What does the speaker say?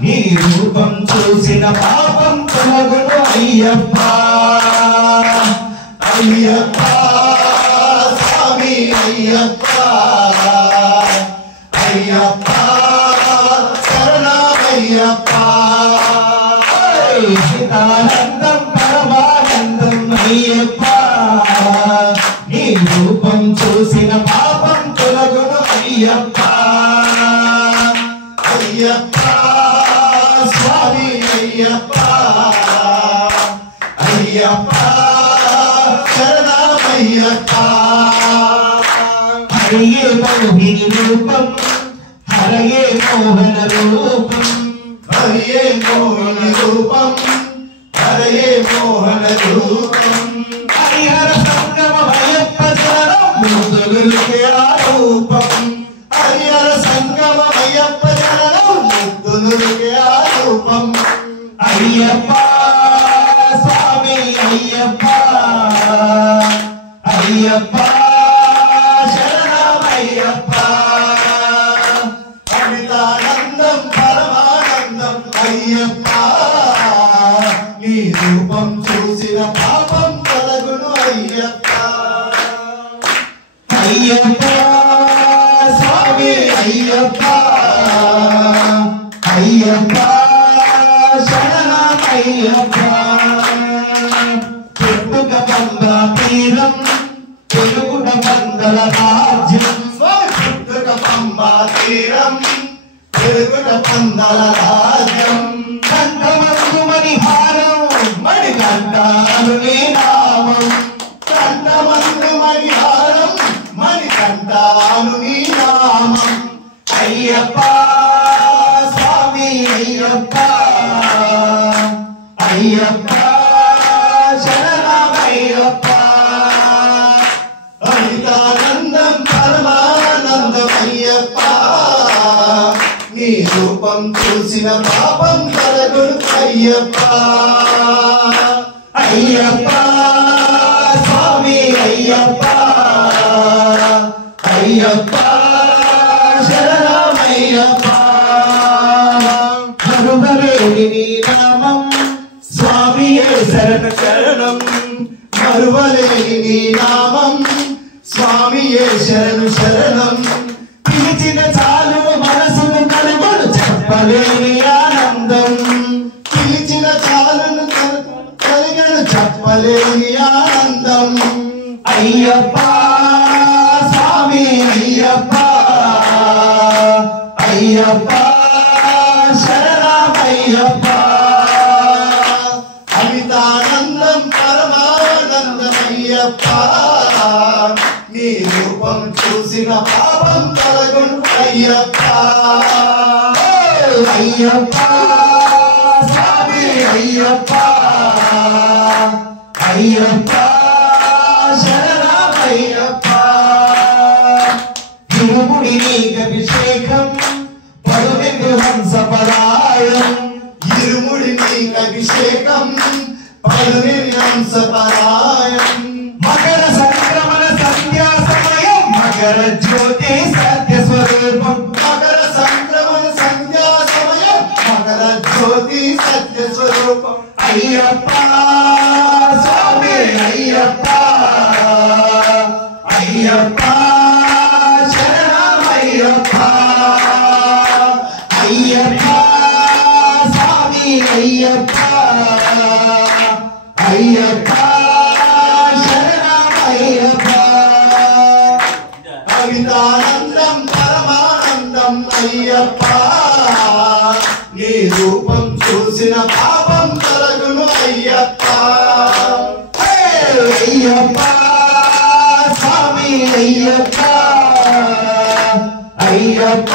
నీ రూపం చూసిన పాపం తొలగును అయ్యప్ప అయ్యప్ప స్వామి అయ్యప్ప అయ్యప్ప శరణమయ్యప్ప సీతానందం పరమానందం అయ్యప్ప నీ రూపం చూసిన పాపం తొలగును అయ్యప్ప అయ్యప్ప స్వామి అయ్యప్ప అయ్యప్ప శరణమయ్యప్ప హరియే మోహిని రూపం హరయే మోహన రూపం హరియే మోహిని రూపం హరయే మోహన రూపం హరిహర సంగమయ్యప్ప శరణం ముద్దులుకే ఆ రూపం హరిహర సంగమయ్యప్ప రూపం అయ్యప్ప స్వామి అయ్యప్ప అయ్యప్ప శరణమయ్యప్ప అమితానందం పరమానందం అయ్యప్ప నీ రూపం చూసిన పాపం తొలగును అయ్యప్ప అయ్యప్ప స్వామి అయ్యప్ప అయ్యప్ప శరణమయ్యప్ప చెప్పుక పంబా తీరం తెలుగుడ పందల రాజ్యం చెప్పుక పంబా తీరం తెలుగుడ పందల రాజ్యం కంఠమందు మణిహారం మణికంఠాలు నీ నామం కంఠమందు మణిహారం మణికంఠాలు నీ నామం అయ్యప్ప అయ్యప్ప అయ్యప్ప శరణమయ్యప్ప అమితానందం పరమానందం అయ్యప్ప నీ రూపం చూసిన పాపం తొలగును అయ్యప్ప అయ్యప్ప స్వామి అయ్యప్ప అయ్యప్ప శరణమయ్యప్ప మరువలేని నీ నామం స్వామియే శరణ శరణం మరువలేని నీ నామం స్వామియే శరణు శరణం పిలిచిన చాలు మనసును కలుగును చెప్పలేని ఆనందం పిలిచిన చాలును కలిగను చెప్పలేని ఆనందం అయ్యప్ప స్వామి అయ్యప్ప అయ్యప్ప శరణమయ్యప్ప అమితానందం పరమానందమయ్యప్ప నీ రూపం చూసిన పాపం తొలగును అయ్యప్ప అయ్యప్ప స్వామి అయ్యప్ప అయ్యప్ప శరణమయ్యప్ప తిరుముడి నీకభిషేకం పరువెందు హంసపరాయం ఇరుముడి నీకభిషేకం పరువెందు హంసపరాయం మకర సంక్రమణ సంధ్యా సమయం మకర జ్యోతి సత్య స్వరూపం మకర సంక్రమణ సంధ్యా సమయం మకర జ్యోతి సత్య స్వరూపం అయ్యప్ప స్వామి అయ్యప్ప అయ్యప్ప శరణమయ్యప్ప అయ్యప్ప స్వామి అయ్యప్ప అయ్యప్ప శరణమయ్యప్ప అమితానందం పరమానందం అయ్యప్ప నీ రూపం చూసిన పాపం తొలగును అయ్యప్ప అయ్యప్ప స్వామి అయ్యప్ప అయ్యప్ప